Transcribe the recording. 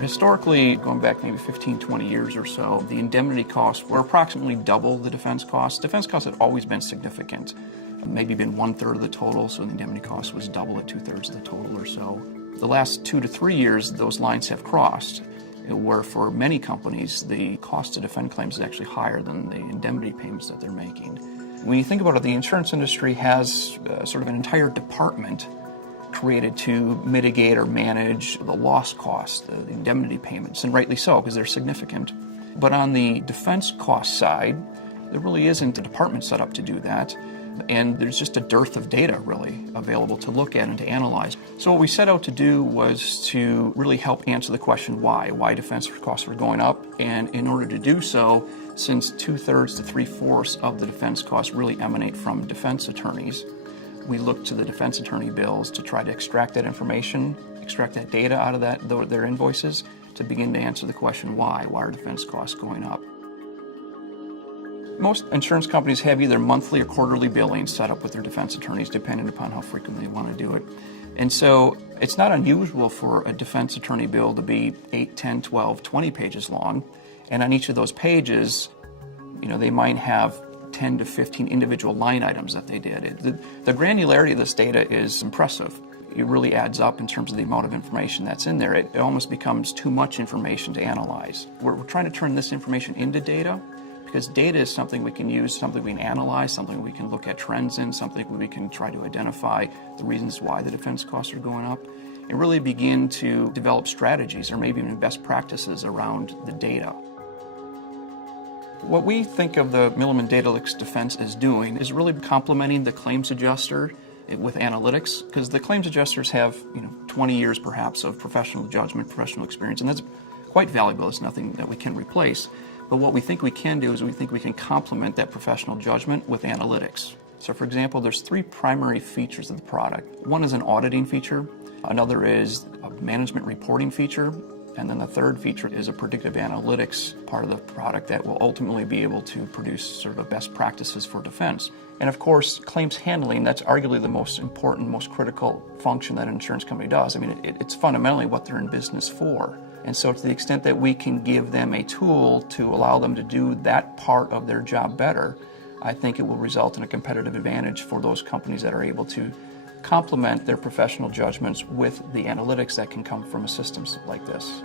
Historically, going back maybe 15, 20 years or so, the indemnity costs were approximately double the defense costs. Defense costs had always been significant, maybe been 1/3 of the total, so the indemnity cost was double at 2/3 of the total or so. The last 2 to 3 years, those lines have crossed, where for many companies, the cost to defend claims is actually higher than the indemnity payments that they're making. When you think about it, the insurance industry has sort of an entire department created to mitigate or manage the loss costs, the indemnity payments, and rightly so, because they're significant. But on the defense cost side, there really isn't a department set up to do that, and there's just a dearth of data really available to look at and to analyze. So what we set out to do was to really help answer the question why defense costs were going up, and in order to do so, since 2/3 to 3/4 of the defense costs really emanate from defense attorneys, we look to the defense attorney bills to try to extract that information, extract that data out of their invoices to begin to answer the question why are defense costs going up. Most insurance companies have either monthly or quarterly billing set up with their defense attorneys depending upon how frequently they want to do it. And so it's not unusual for a defense attorney bill to be 8, 10, 12, 20 pages long. And on each of those pages, they might have 10 to 15 individual line items that they did. The granularity of this data is impressive. It really adds up in terms of the amount of information that's in there. It almost becomes too much information to analyze. We're trying to turn this information into data, because data is something we can use, something we can analyze, something we can look at trends in, something we can try to identify the reasons why the defense costs are going up, and really begin to develop strategies or maybe even best practices around the data. What we think of the Milliman Datalytics-Defense as doing is really complementing the claims adjuster with analytics, because the claims adjusters have 20 years perhaps of professional judgment, professional experience, and that's quite valuable. It's nothing that we can replace. But what we think we can do is we think we can complement that professional judgment with analytics. So for example, there's 3 primary features of the product. One is an auditing feature, another is a management reporting feature, and then the third feature is a predictive analytics part of the product that will ultimately be able to produce sort of best practices for defense. And of course, claims handling, that's arguably the most important, most critical function that an insurance company does. I mean, it's fundamentally what they're in business for. And so to the extent that we can give them a tool to allow them to do that part of their job better, I think it will result in a competitive advantage for those companies that are able to complement their professional judgments with the analytics that can come from a system like this.